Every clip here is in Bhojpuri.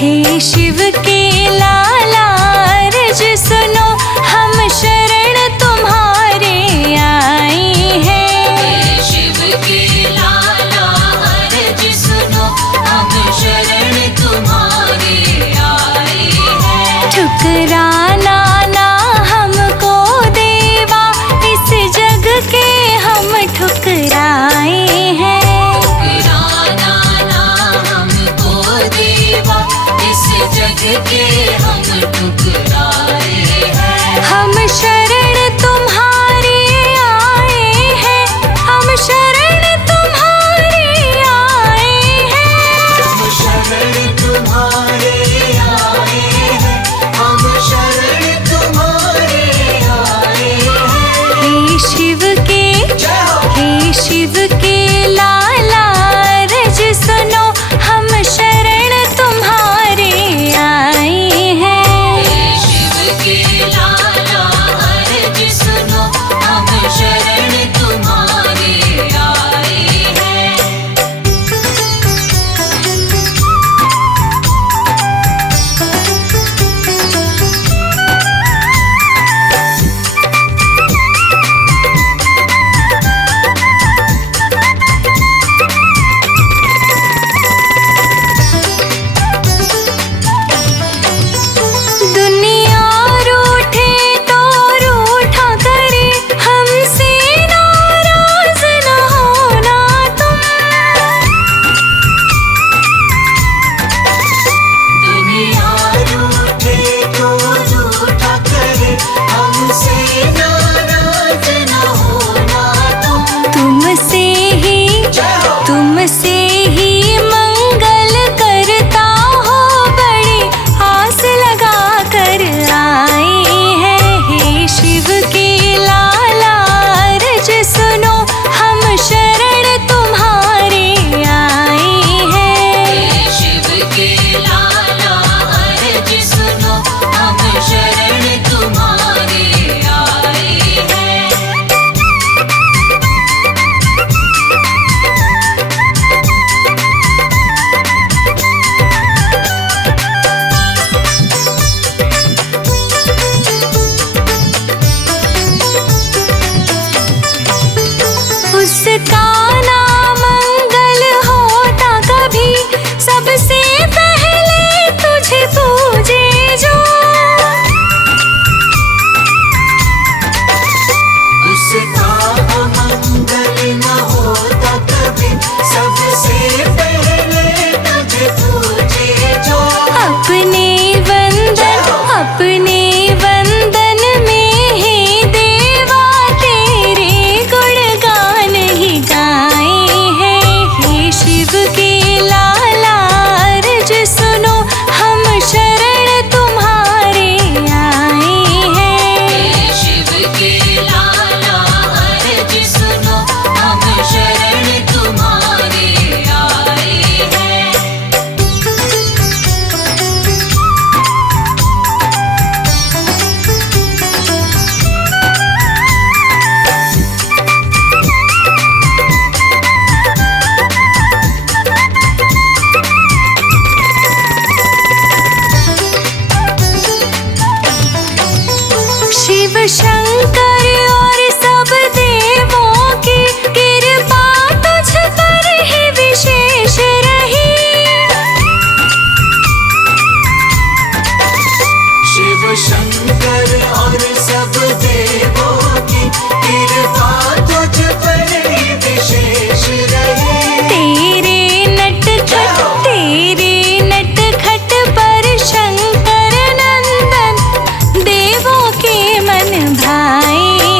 हे शिव के लाला अर्ज सुनो, हम शरण तुम्हारे आए हैं। हे शिव के लाला अर्ज सुनो, हम शरण तुम्हारे आए हैं। ठुकराना ना हमको देवा, इस जग के हम ठुकराए हैं। ठुकराना ना हमको देवा, इस जग के हम ठुकराए हैं। हम शरण तुम्हारे आए हैं, हम शरण तुम्हारे आए हैं। हम शरण तुम्हारे आए हैं, हम शरण तुम्हारे आए हैं। हे शिव के, हे शिव के लाला अर्ज सुनो, हम शरण तुम्हारे आए हैं। हे शिव के लाला अर्ज सुनो, हम शरण तुम्हारे आए हैं। दुनिया रूठे तो रूठा करे, हमसे नाराज न होना तुम। दुनिया रूठे तो रूठा करे, हमसे नाराज न होना तुम। तुमसे ही मंगल करता हो, बड़ी आस लगा कर आए हैं। हे शिव के लाला अर्ज सुनो, हम शरण तुम्हारे आए हैं। हे शिव के लाला अर्ज सुनो, हम शरण तुम्हारे आए हैं। उसका ना मंगल होता कभी, सबसे पहले तुझे पूजे जो। उसका अमंगल न होता कभी, सबसे पहले तुझे पूजे जो। अपने वंदन में ही देवा, तेरे गुणगान ही गाए हैं। हे शिव के लाला अर्ज सुनो, हम शरण तुम्हारे आए हैं। हे शिव के लाला अर्ज सुनो, हम शरण तुम्हारे आए हैं। शिव शंकर और सब देवों की कृपा तुझ पर ही विशेष रही। शिव शंकर और सब देवों की कृपा तुझ पर ही विशेष रही। तेरे नटखट पर शंकर नंदन, देवों के मन भाए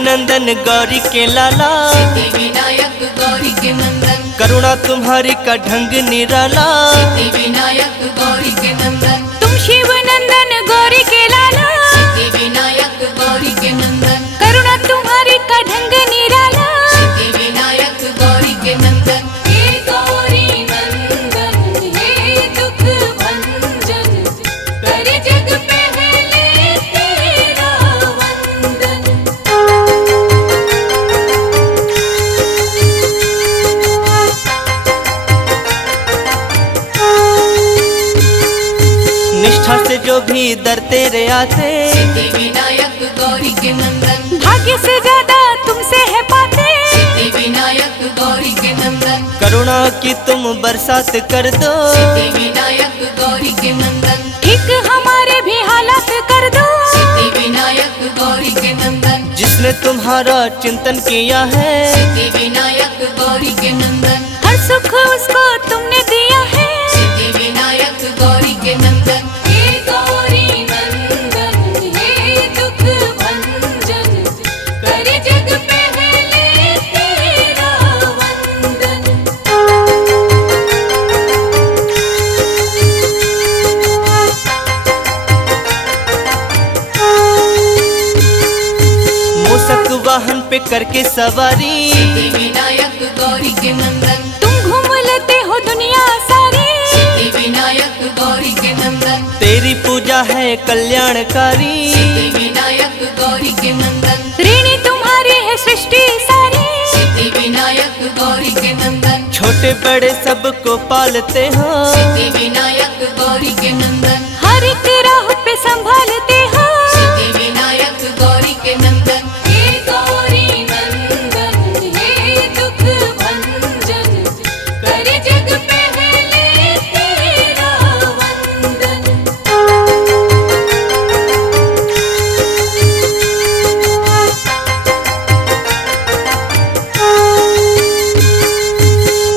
नंदन गौरी के लाला, सिद्धि विनायक गौरी के नंदन, करुणा तुम्हारी का ढंग निराला। सिद्धि विनायक गौरी के नंदन, तुम शिव नंदन गौरी के लाला, सिद्धि विनायक गौरी के नंदन, करुणा तुम्हारी का ढंग निराला। सिद्धि विनायक गौरी के नंदन। हे गौरी नंदन हे दुख भंजन, करे जग पहले तेरा वंदन। निष्ठा से जो भी दर तेरे आते, सिद्धि विनायक गौरी के नंदन, भाग्य से ज्यादा तुमसे है पाते। सिद्धि विनायक गौरी के नंदन, करुणा की तुम बरसात कर दो। सिद्धि विनायक गौरी के नंदन, ठीक हमारे भी हालात कर दो। सिद्धि विनायक गौरी के नंदन, जिसने तुम्हारा चिंतन किया है, सिद्धि विनायक गौरी के नंदन, हर सुख उसको तुमने दिया है। सिद्धि विनायक गौरी के नंदन। हे गौरी नंदन हे दुख भंजन, करे जग पहले तेरा वंदन। मूसक वाहन पे करके सवारी, सिद्धि विनायक गौरी के नंदन, तुम घूम लेते हो दुनिया सारी। सिद्धि विनायक गौरी के नंदन, तेरी पूजा है कल्याणकारी। सिद्धि विनायक गौरी के नंदन, ऋणी तुम्हारी है सृष्टि सारी। सिद्धि विनायक गौरी के नंदन, छोटे बड़े सबको पालते हो। सिद्धि विनायक गौरी के नंदन, हर एक राह पे संभालते हो। सिद्धि विनायक गौरी के नंदन। हे गौरी नंदन हे दुख भंजन, करे जग पहले तेरा वंदन।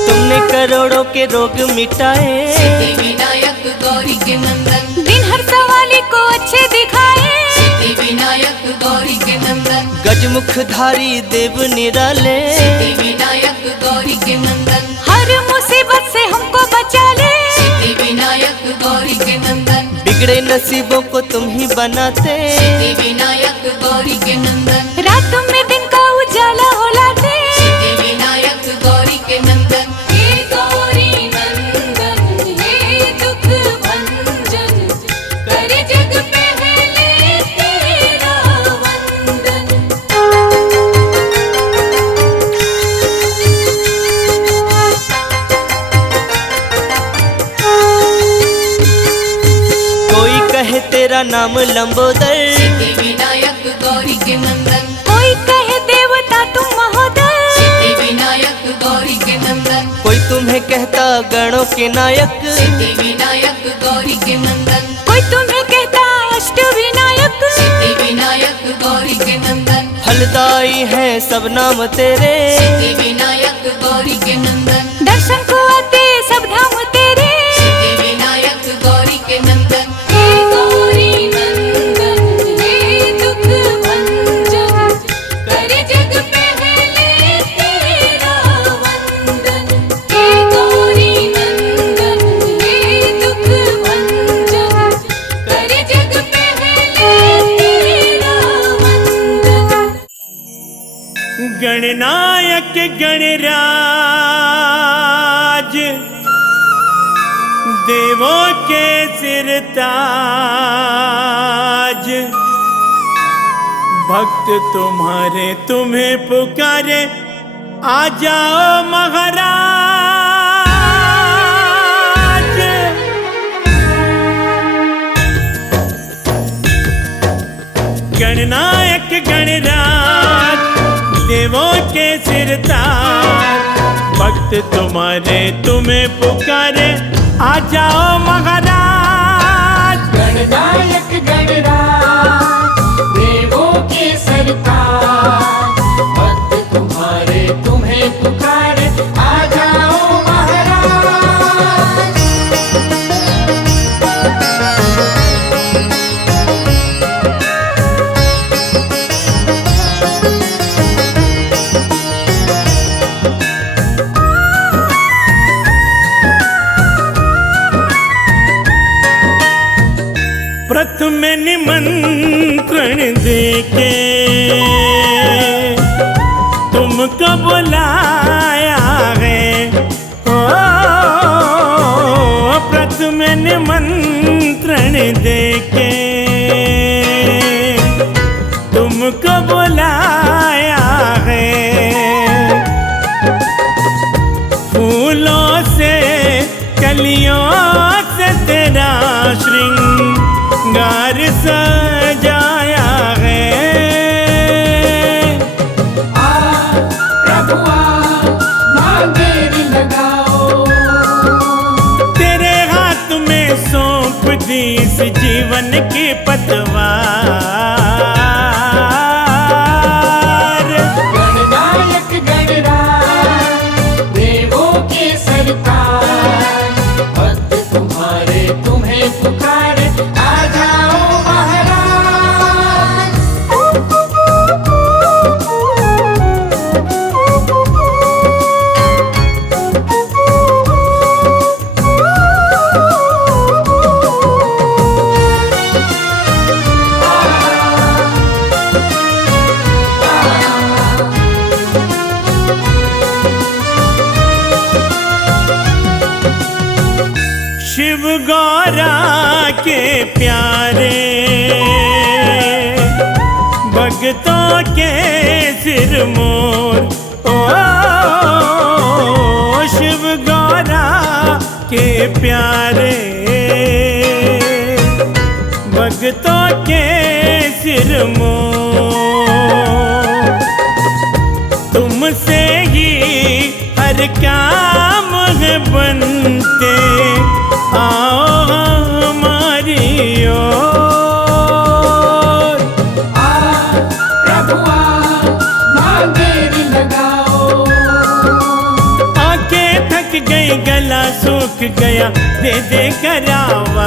तुमने करोड़ों के रोग मिटाए, सिद्धि विनायक गौरी के नंदन, दिन हर सवाली को अच्छे दिखाए। सिद्धि विनायक गौरी के नंदन, गजमुखधारी देव निराले। सिद्धि विनायक गौरी के नंदन, हर मुसीबत से हमको बचा ले। सिद्धि विनायक गौरी के नंदन, बिगड़े नसीबों को तुम ही बनाते। सिद्धि विनायक गौरी के नंदन, रात में दिन का उजाला हो लाते। सिद्धि विनायक गौरी के नंदन। हे गौरी नंदन हे दुख भंजन, करे जग पहले तेरा वंदन। कोई कहे तेरा नाम लंबोदर, सिद्धि विनायक गौरी के नंदन, कोई कहे देवता तुम महोदय। सिद्धि विनायक गौरी के नंदन, कोई तुम्हें कहता गणों के नायक। सिद्धि विनायक गौरी के नंदन, कोई तुम्हें कहता अष्ट विनायक। सिद्धि विनायक गौरी के नंदन, फलदाई है सब नाम तेरे। सिद्धि विनायक गौरी के नंदन, दर्शन को आते सब धाम तेरे। सिद्धि विनायक गौरी के नंदन। हे गौरी नंदन हे दुख भंजन, करे जग पहले तेरा वंदन। हे गौरी नंदन हे दुख भंजन, करे जग पहले तेरा वंदन। गणनायक गणराज, देवों के सिर ताज। भक्त तुम्हारे तुम्हें पुकारे, आ जाओ महाराज। गणनायक गणराज, देवों के सिर ताज। भक्त तुम्हारे तुम्हें पुकारे, आ जाओ महाराज। गणनायक गणराज, देवों के सरताज। भक्त तुम्हारे तुम्हें पुकारे, आ जाओ महाराज। प्रथम निमंत्रण देके तुमको बुलाया है। ओ प्रथम निमंत्रण देके तुमको बुलाया है। फूलों से कलियों से तेरा श्रृंगार सजाया है। प्रभु मां देरी लगाओ, तेरे हाथ में सौंप दी इस जीवन की पतवार। गणनायक गणराज देवों के सरकार, भक्त तुम्हारे तुम्हें पुकारे, आ जाओ महाराज। शिव गौरा के प्यारे भक्तों के सिर मोर। ओ शिव गौरा के प्यारे भक्तों के सिर मोर। तुमसे ही हर काम है बनते, आओ हमारी ओर। प्रभु मां देरी लगाओ, आंखें थक गई गला सूख गया, दे दे कर आवाज।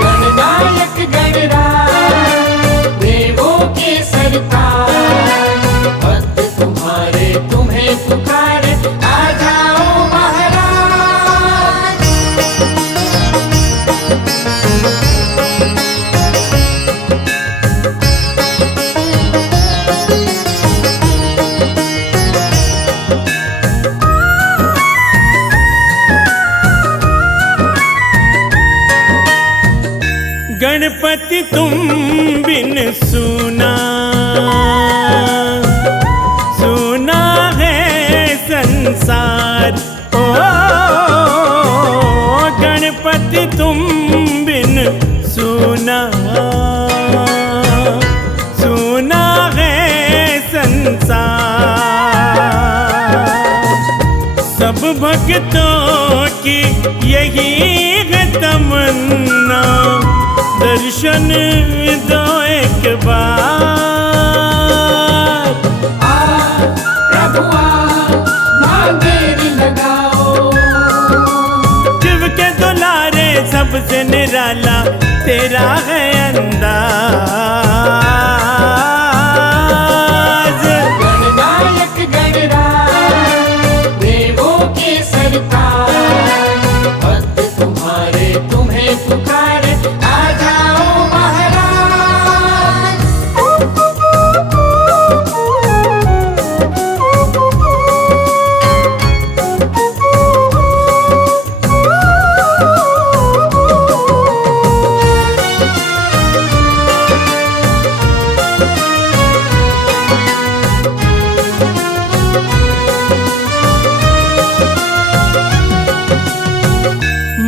गणनायक गणराज देवों के सरकार, भक्त तुम्हारे तुम्हें पुकारे, आ जाओ महाराज। गणपति तुम बिन सुना सुना है संसार। ओ गणपति तुम बिन सुना सुना है संसार। सब भक्तों की यही है तमन्ना, दर्शन दो एक बार। प्रभु मां देरी लगाओ, शिव के दुलारे सबसे निराला तेरा है अंदाज। गणनायक गणराज देवों के सरकार, भक्त तुम्हारे तुम्हें पुकारे, आ जाओ महाराज।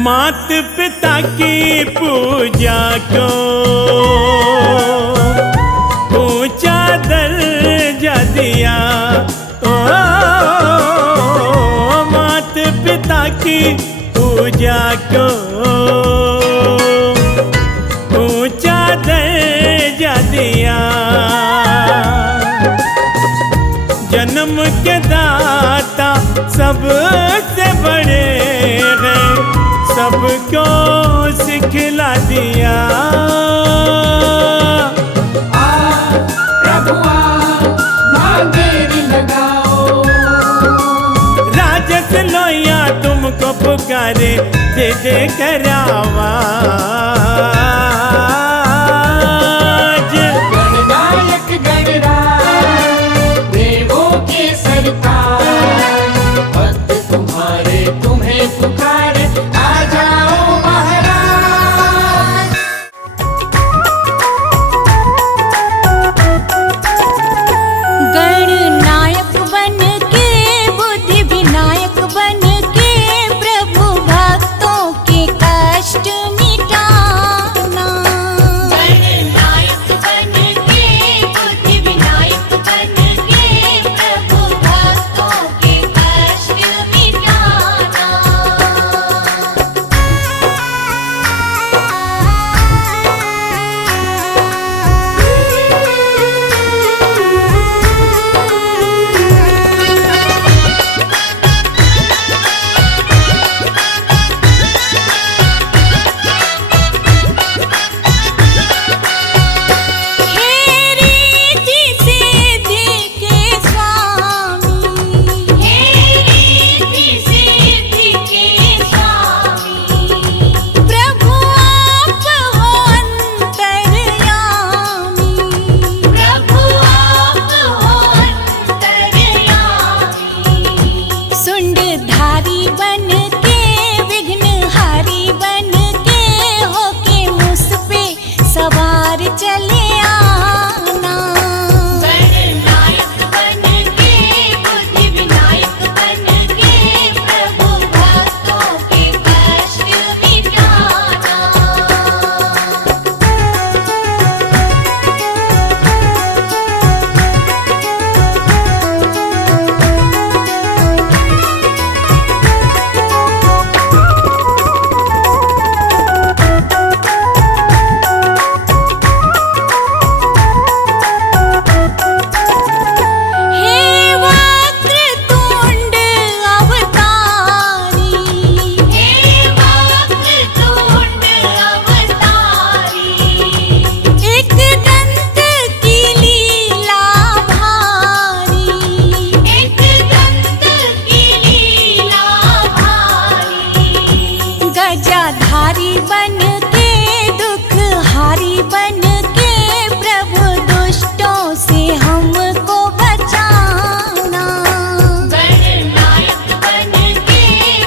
मात पिता की पूजा को ऊंचा दर्जा दिया। ओ मात पिता की पूजा को ऊंचा दर्जा दिया। जन्म के दाता सबसे बड़े हैं, सबको सिखला दिया। प्रभु मां देरी लगाओ, राजस लोया तुमको पुकारे, दे दे करावाज। गणनायक गणराज देवों के सरताज, भक्त तुम्हारे तुम्हें पुकारे, आ जाओ महाराज। गणनायक बन के बुद्धि विनायक बन के प्रभु भक्तों के कष्ट मिटाना। गणनायक बन के बुद्धि विनायक बन के प्रभु भक्तों के कष्ट मिटाना। सुंडधारी बन के विघ्नहारी बन के होके मुझ पे सवार चले आना। गणनायक बन के बुद्धि विनायक बन के प्रभु भक्तों के कष्ट मिटाना। हे वक्रतुंड अवतारी, हे वक्रतुंड अवतारी, एक दंत की लीला भारी, एक दंत की लीला भारी। गजाधारी बन के दुखहारी बन के प्रभु दुष्टों से हमको बचाना। गणनायक बन के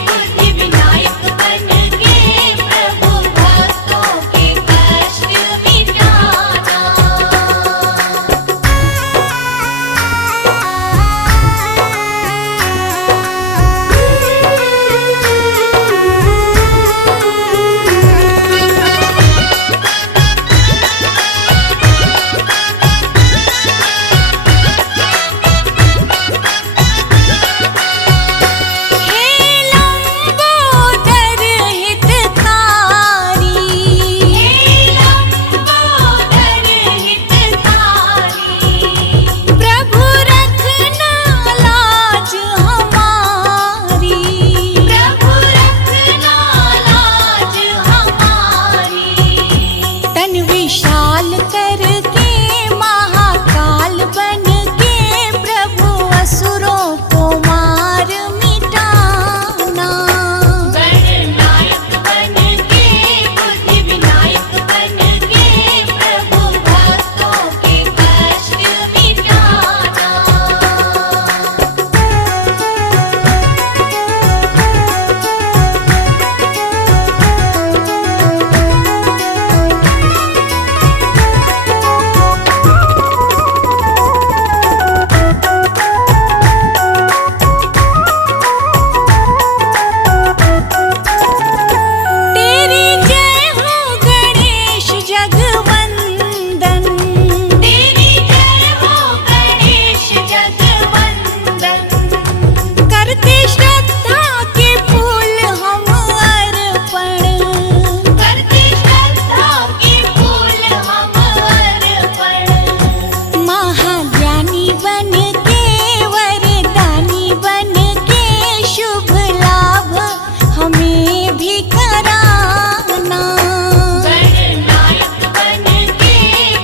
बुद्धि विनायक बन के प्रभु भक्तों के कष्ट मिटाना। हे लंबोदर हितकारी, हे लंबोदर हितकारी, प्रभु रखना लाज हमारी, प्रभु रखना लाज हमारी। तन विशाल करके महाकाल बन के प्रभु असुरों को मार मिटाना। गणनायक बन के बुद्धि विनायक बन के प्रभु भक्तों के कष्ट मिटाना। तेरी जय हो गणेश जगवंदन, तेरी जय हो गणेश जगवंदन। करते श्रद्धा के फूल हम अर्पण, करते श्रद्धा के फूल हम अर्पण। महाज्ञानी बन के वरदानी बन के शुभ लाभ हमें भी कराना। गणनायक बन के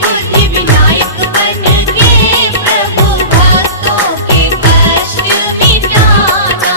बुद्धि विनायक बन के प्रभु भक्तों के कष्ट मिटाना।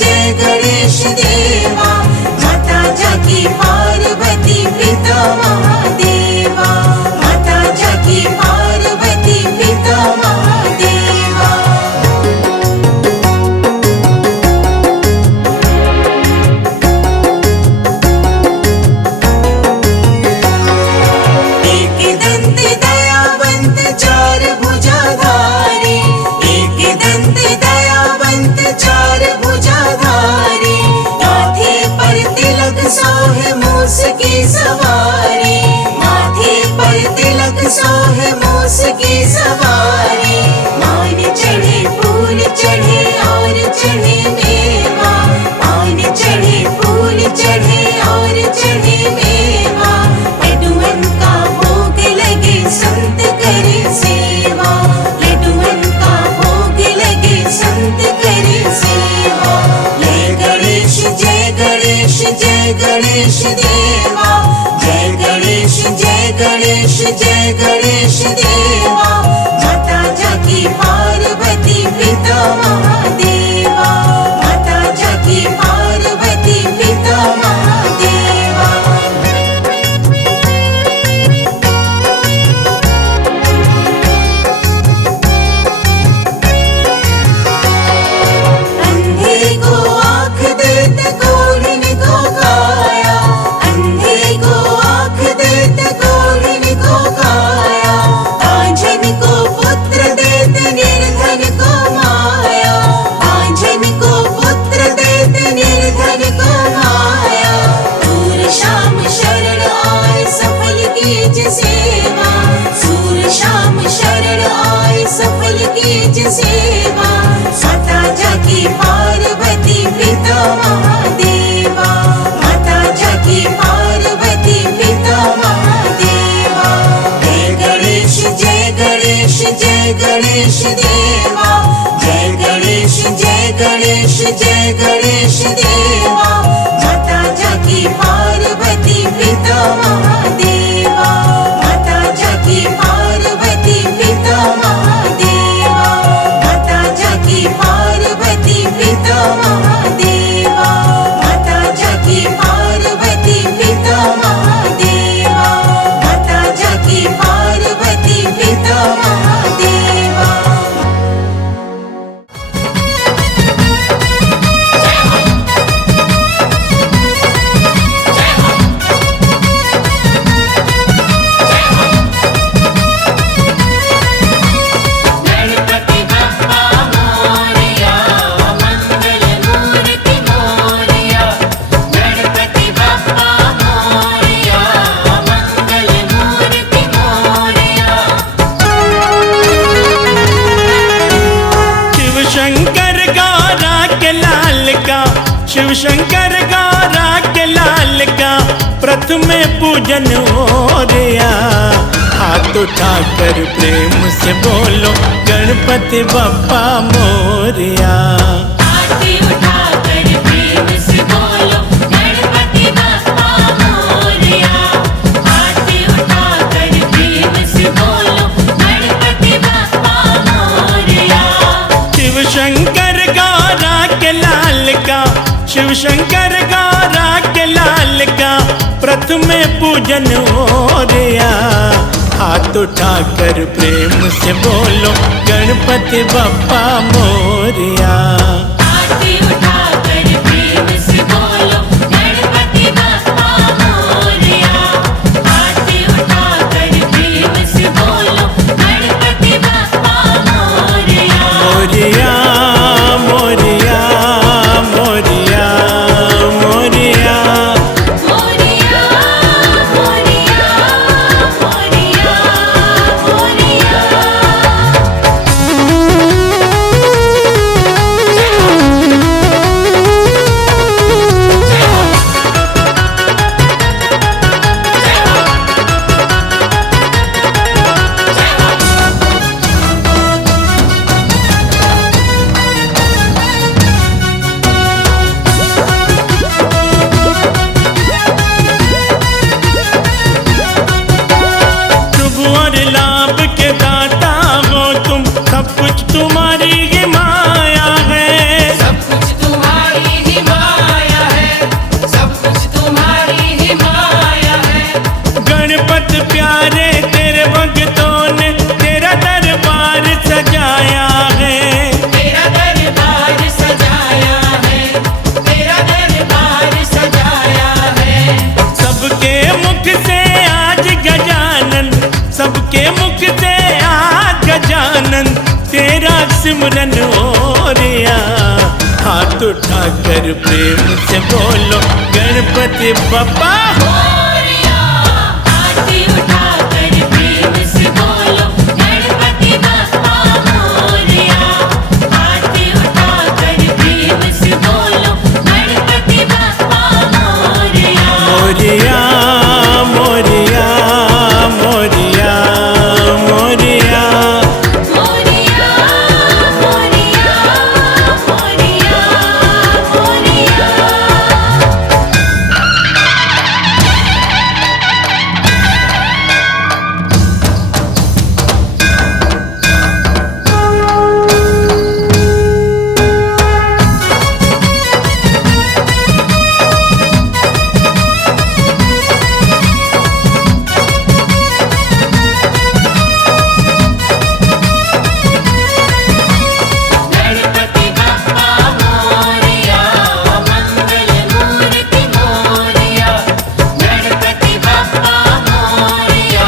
जय गणेश देवा, माता जाकी पार्वती पिता महादेवा, माता जाकी पार्वती पिता महादेवा। एक दंत दयावंत चार भुजाधारी, एक दंत दयावंत चार भुजाधारी, माथे पर तिलक सोहे मूस की सवारी, माथे पर तिलक सोहे मूस की सवारी। मान चढ़े फूल चढ़े और चढ़े मेवा, मान चढ़े फूल चढ़े और चढ़े मेवा, लड्डुअन का भोग लगे संत करे सेवा, लड्डुअन का भोग लगे संत करे सेवा। जय गणेश जय गणेश जय गणेश देवा, जय गणेश जय गणेश जय गणेश देवा, माता जाकी पार्वती पिता महादेवा, माता जाकी पार्वती पिता महादेवा। अंधे को आँख देत कोढ़िन को काया, अंधे को आँख देत कोढ़िन को काया, आंझन को पुत्र देत निर्धन को माया, आंझन को पुत्र देत निर्धन को माया। सूर शाम शरण आए सफल कीज सेवा, सूर शाम शरण आए सफल कीज सेवा, माता जाकी पार्वती पिता महादेवा, माता जाकी पार्वती पिता महादेवा। जय गणेश जय गणेश जय गणेश देवा, जय गणेश जय गणेश जय गणेश देवा, माता जाकी पार्वती पिता महादेवा, माता जाकी पार्वती पिता महादेवा, माता जाकी पार्वती पिता महादेवा, माता जाकी पार्वती पिता महादेवा, माता जाकी पार्वती पिता महादेवा। गणपति बप्पा मोरया, मंगल मूर्ति मोरया, गणपति बप्पा मोरया, मंगल मूर्ति मोरया। शिव शंकर गौरा के लाल का, शिव शंकर गौरा के लाल का प्रथम पूजन हो रया। हाथ उठाकर प्रेम से बोलो गणपति बप्पा मोरया। आरती उठाकर प्रेम से बोलो गणपति बप्पा मोरया, आरती उठाकर प्रेम से बोलो गणपति बप्पा मोरया। शिव शंकर गौरा के लाल का, शिव शंकर गौरा के लाल का प्रथम पूजन हो रया। हाथ उठाकर प्रेम से बोलो गणपति बप्पा मोरया। आरती उठाकर प्रेम से बोलो गणपति बप्पा मोरया, आरती उठाकर प्रेम से बोलो गणपति बप्पा मोरया। मोरया मोरया मोरया मोरया। मोरया मोरया मोरया मोरया। सिमरन ओरिया। हाथ उठाकर प्रेम से बोलो गणपति बप्पा मोरिया। आरती उठाकर प्रेम से बोलो गणपति बप्पा मोरिया। आरती उठाकर प्रेम से बोलो गणपति बप्पा मोरिया। मोरिया मोरिया मोरिया मोरिया। मोरिया मोरिया मोरिया मोरिया। गणपति बप्पा मोरिया। मंगल मूर्ति मोरिया। गणपति बप्पा मोरिया।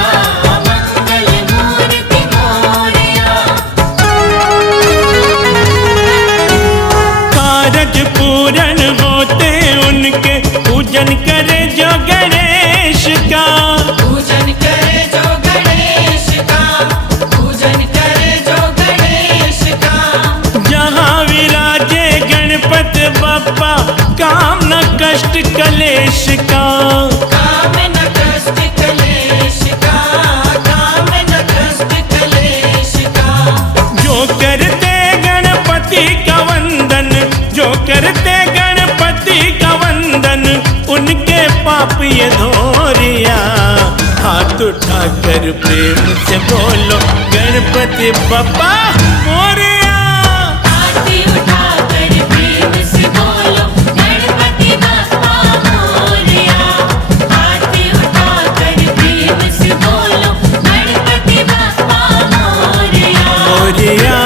मंगल मूर्ति मोरिया। कारज पूर्ण होते उनके पूजन करे जो गणेश का। पूजन करे जो गणेश का। पूजन करे जो गणेश का। जहाँ विराजे गणपति बप्पा काम न कष्ट कलेश का। काम न कष्ट कलेश का। काम न कष्ट कलेश का। जो करते गणपति का वंदन, जो करते गणपति का वंदन, उनके पाप ये धोरिया। हाथ उठाकर प्रेम से बोलो गणपति बप्पा मोरिया। आरती उठाकर प्रेम से बोलो गणपति बप्पा मोरिया। आरती उठाकर प्रेम से बोलो गणपति बप्पा मोरिया। मोरिया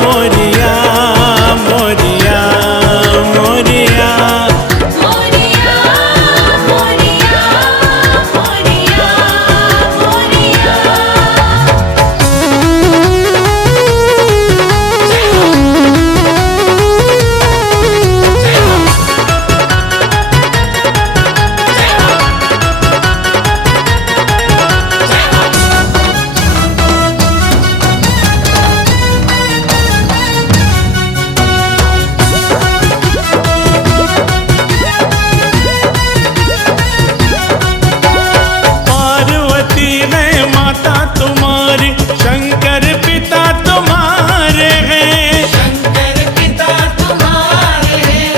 मोरिया मोरिया मोरिया। मोरिया मोरिया मोरिया मोरिया। जय हो। जय हो। जय हो। जय हो। पार्वती है माता तुम्हारी, शंकर पिता तुम्हारे हैं। शंकर पिता तुम्हारे हैं।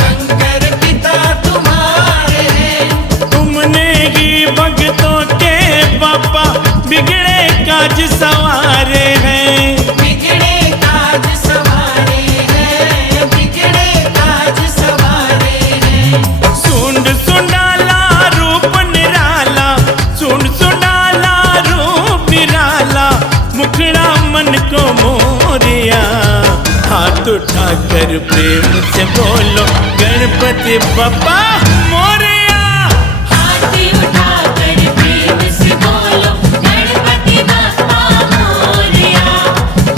शंकर पिता तुम्हारे हैं। तुमने ही भक्तों के बाबा बिगड़े काज सवारे हैं। बिगड़े काज सवारे हैं। बिगड़े काज सवारे हैं। सुंड सुंडाला रूप निराला, सुंड सुंडाला रूप निराला, मुखड़ा मन को मोरिया। हाथ उठाकर प्रेम से बोलो गणपति बप्पा मोरिया। आरती उठाकर प्रेम से बोलो गणपति बप्पा मोरिया।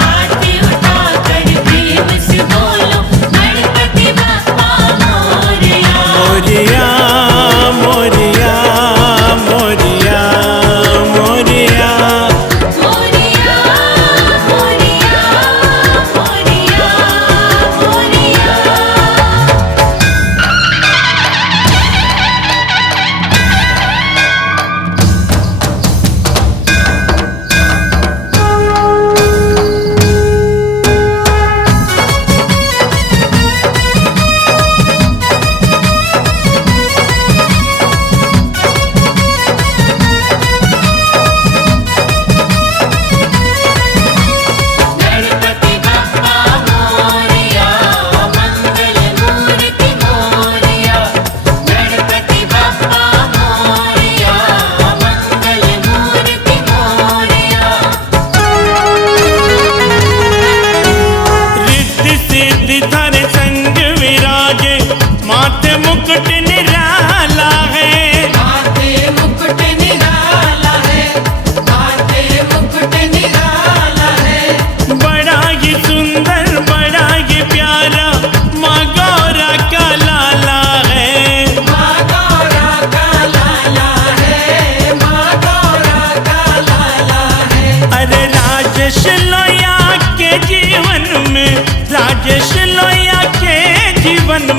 आरती उठाकर प्रेम से बोलो गणपति बप्पा मोरिया। मोरिया मोरिया मोरिया मोरिया। मोरिया मोरिया मोरिया मोरिया।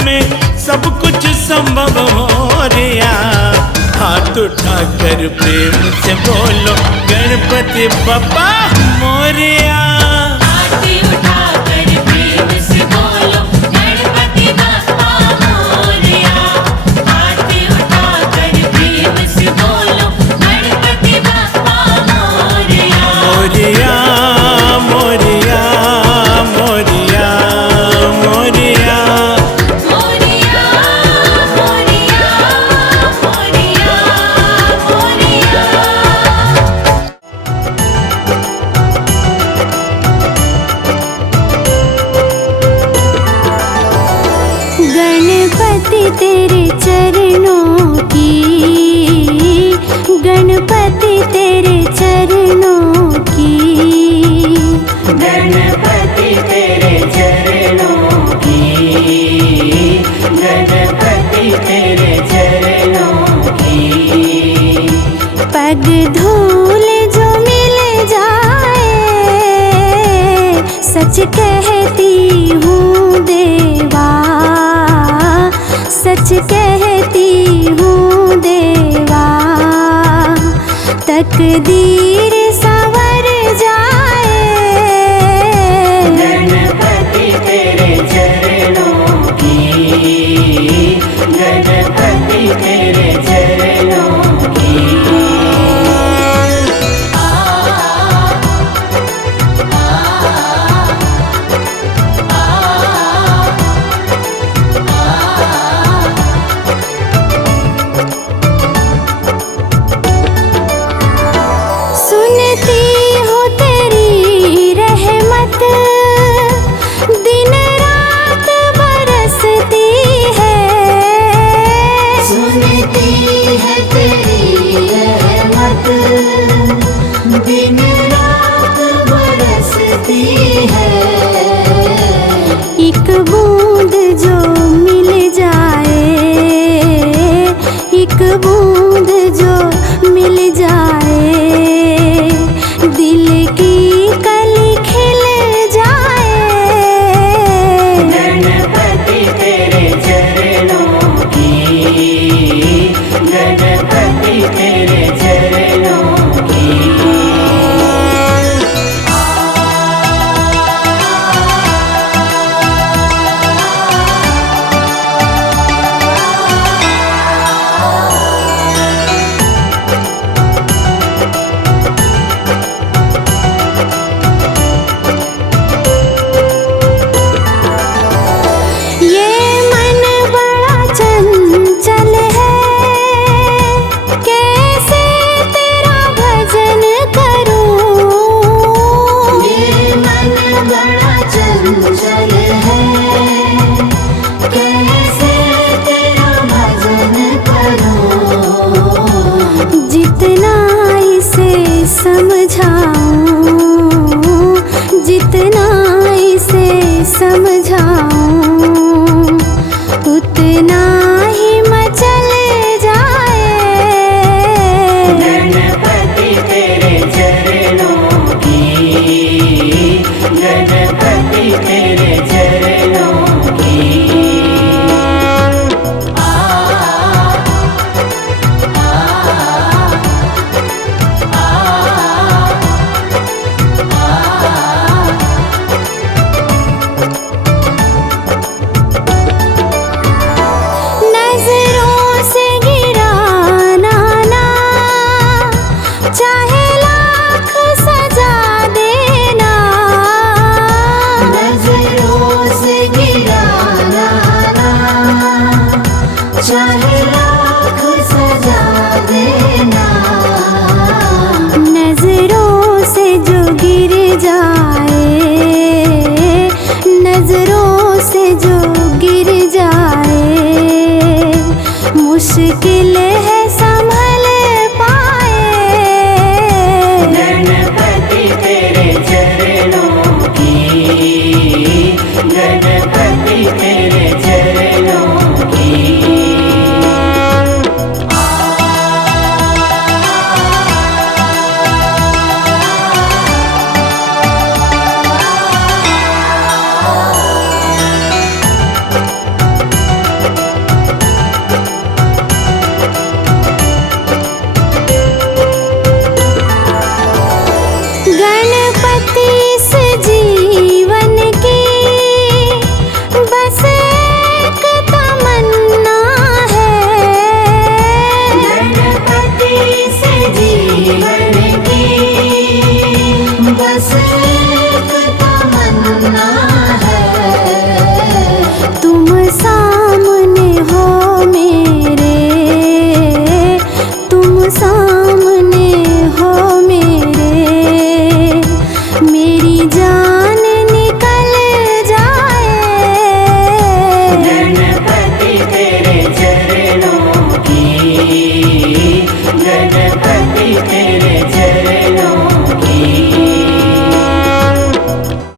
में सब कुछ संभव हो रिया। हाथ उठाकर प्रेम से बोलो गणपति बप्पा मोरिया। आरती उठाकर प्रेम से बोलो गणपति बप्पा मोरया। आरती उठाकर प्रेम से बोलो गणपति बप्पा मोरया। मोरिया मोरिया मोरिया मोरिया। मोरया मोरया मोरया मोरया। गणपति तेरे चरणों की, गणपति तेरे चरणों की, गणपति तेरे चरणों की, गणपति तेरे चरणों की। पग धूल जो मिल जाए, सच कहती हूँ देवा, सच कहती हूँ देवा। तकदीर संवर जाए, गणपति तेरे चरणों की, गणपति तेरे चरणों की। सुनती हूँ तेरी रहमत, दिन रात बरसती है। सुनती है तेरी रहमत, दिन रात बरसती है। एक बूंद जो मिल जाए, एक बूंद जो मिल जाए, दिल की कली खिल जाए। गणपति तेरे चरणों की, गणपति तेरे चरणों की। ये मन बड़ा चंचल है, कैसे तेरा भजन करूं। ये मन बड़ा चंचल है, कैसे तेरा भजन करूं। जितना इसे समझाऊं, जितना इसे समझाऊं, उतना ही मचल जाए। गणपति तेरे चरणों की, गणपति तेरे चरणों की। नजरों से गिराना ना, चाहे लाख सजा देना। नजरों से गिराना ना, चाहे लाख सजा देना। नजरों से जो गिर जाए, नजरों से जो गिर जाए, मुश्किल